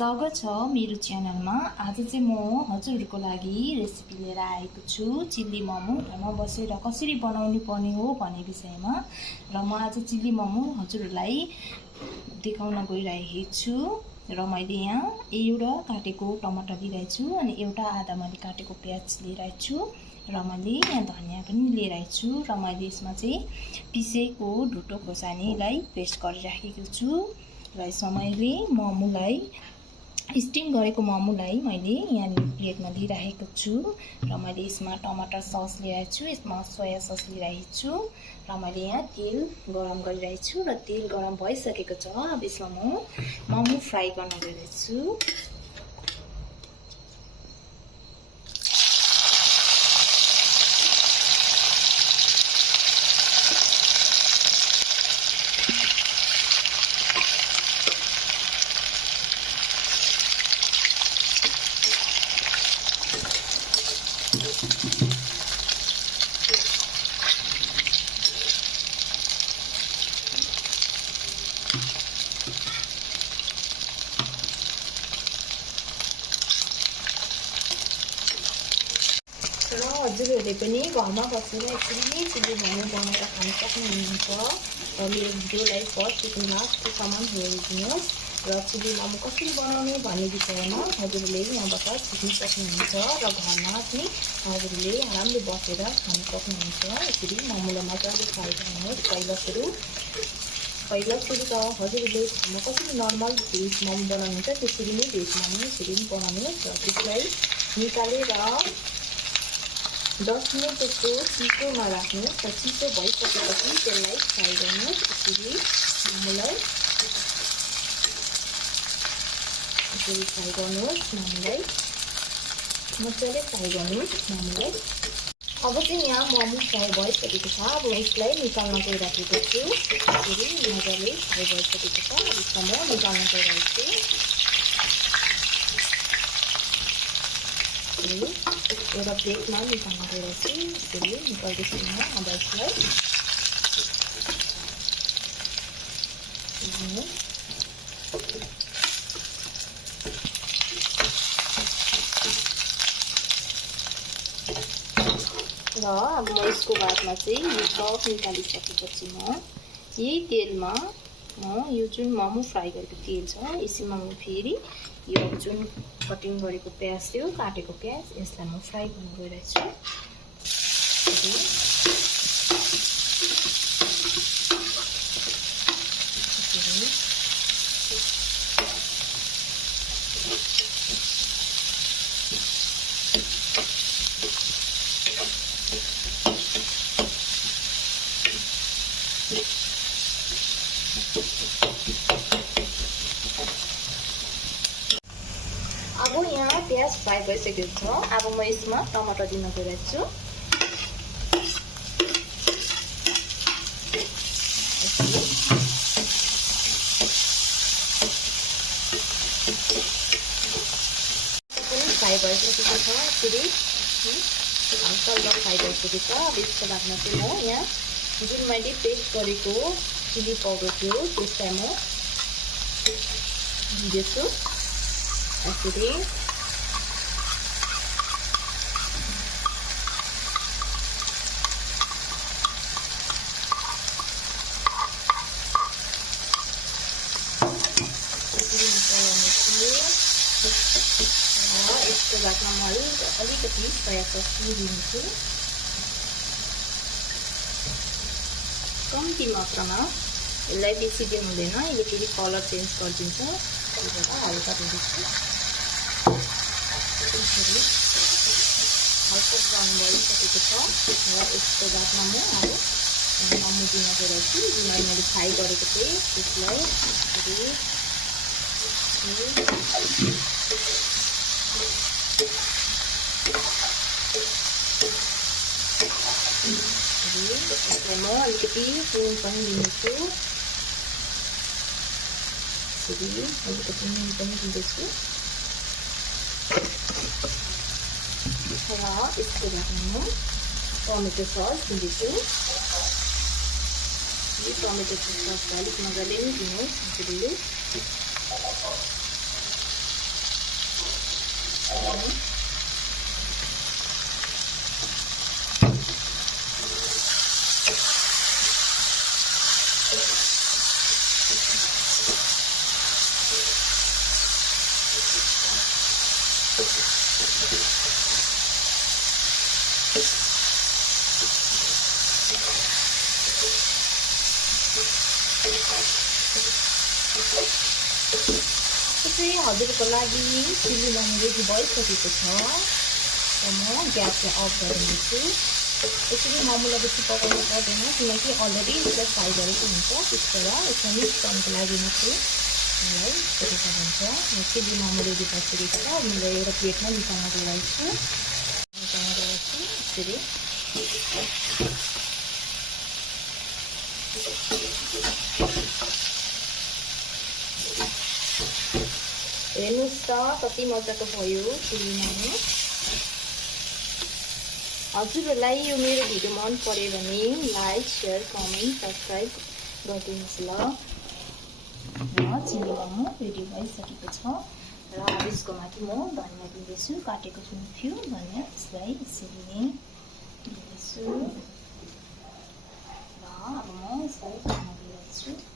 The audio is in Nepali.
स्वागत छ मेरो च्यानलमा। आज चाहिँ म हजुरहरुको लागि रेसिपी लिएर आएको छु चिल्ली मोमो घरमा बसेर कसरी बनाउनु पर्ने हो भन्ने विषयमा। र म आज चिल्ली मोमो हजुरहरुलाई देखाउन गइरहेको छु। र मैले यहाँ एउटा काटेको टमाटर लिइरहेको छु अनि एउटा आधा मैले काटेको प्याज लिइरहेको छु र मैले यहाँ धनिया पनि लिइरहेको छु र मैले यसमा चाहिँ पिसेको ढुटो खोर्सानीलाई पेस्ट गरिराखेको छु। र यसमा मैले मोमोलाई स्टीम गरेको मोमोलाई मैले यहाँ प्लेटमा लिइरहेको छु र मैले यसमा टमाटर सस लिइरहेको छु, यसमा सोया सस लिइरहेको छु र मैले यहाँ तेल गरम गरिरहेको छु र तेल गरम भइसकेको छ। अब यसमा म मोमो फ्राई गर्न गइरहेछु। हजुरहरुले पनि घरमा बसेर यसरी चिल्ली मोमो बनाएर खान सक्नुहुन्छ। र मेरो भिडियोलाई फर्स्टदेखि लास्टसम्म हेरिदिनुहोस् र चिल्ली मोमो कसरी बनाउने भन्ने विषयमा हजुरले यहाँबाट सिक्न सक्नुहुन्छ र घरमा पनि हजुरले आरामले बसेर खान सक्नुहुन्छ। यसरी मोमोलाई मजाले फ्राई गर्नुहोस्। पहिला सुरु त हजुरले घरमा कसरी नर्मल भेज मोमो बनाउनुहुन्छ त्यसरी नै भेज मोमो यसरी नै बनाउनुहोस् र त्यसलाई निकालेर 10 मिनट जस्तो चिसोमा राख्नुहोस् र चिसो भइसकेपछि त्यसलाई फ्राई गर्नुहोस्। यसरी मोमोलाई यसरी फ्राई गर्नुहोस्। मोमोलाई मजाले फ्राई गर्नुहोस् मोमोलाई। अब चाहिँ यहाँ मोमो फ्राई भइसकेको छ। अब यसलाई निकाल्न गइराखेको छु। यसरी मजाले फ्राई भइसकेको छ। अब यसमा म निकाल्न गइरहेको छु। एउटा प्लेटमा निकाल्न गइरहेको छु। यसरी निकाल्दैछु म। अब यसलाई र अब यसको बादमा चाहिँ यो सब निकालिसकेपछि म यही तेलमा यो जुन मोमो फ्राई गरेको तेल छ यसैमा म फेरि यो जुन कटिङ गरेको प्याज थियो काटेको प्याज यसलाई म फ्राई गर्न गइरहेको छु। अब यहाँ प्याज फ्राई भइसकेको छ। अब म यसमा टमाटर दिन गइरहेको छु। फ्राई भइसकेको छ। यसरी हल्का फ्राई भइसकेको छ। अब यसको बादमा चाहिँ म यहाँ जुन मैले पेस्ट गरेको चिल्ली पाउडर थियो त्यसलाई म दिँदैछु। यसरी यसको बादमा म अलिकति सोया सस दिन्छु कम्ती मात्रामा। यसलाई बेसी दिनु हुँदैन, यसले फेरि कलर चेन्ज गरिदिन्छ। त्यही भएर हल्का दिन्छु। यसरी हल्का ब्राउन भइसकेको छ र यसको बादमा म अब मोमो दिन गइरहेको छु। जुन मैले फ्राई गरेको थिएँ त्यसलाई यसलाई म अलिकति नुन पनि दिन्छु। यसरी अलिकति नुन पनि दिँदैछु र यसको बादमा म टमेटो सस दिँदैछु। ये टमेटो सस अलिक मजाले नै दिनुहोस् हजुरले। त्यसै हजुरको लागि चिल्ली मोमो रेडी भइसकेको छ र म ग्यासलाई अफ गरिदिन्छु। यसरी मोमोलाई बेसी पकाउनु पर्दैन किनकि अलरेडी यसलाई फ्राई गरेको हुन्छ, त्यसबाट यसलाई मिक्स गर्नुको लागि मात्रै मलाई गरेको हुन्छ। चिल्ली मोमो रेडी भइसकेको छ। मैले एउटा प्लेटमा निकाल्न गइरहेको छु। यसरी हेर्नुहोस् त कति मजाको भयो चिल्ली मोमो। हजुरहरूलाई यो मेरो भिडियो मन पर्यो भने लाइक, सेयर, कमेन्ट, सब्सक्राइब गरिदिनुहोस् ल। र चिल्ली मोमो रेडी भइसकेको छ र अब यसको माथि म धनियाँ दिँदैछु, काटेको जुन थियो धनियाँ त्यसलाई यसरी नै दिँदैछु र अब म यसलाई खान दिइरहेछु।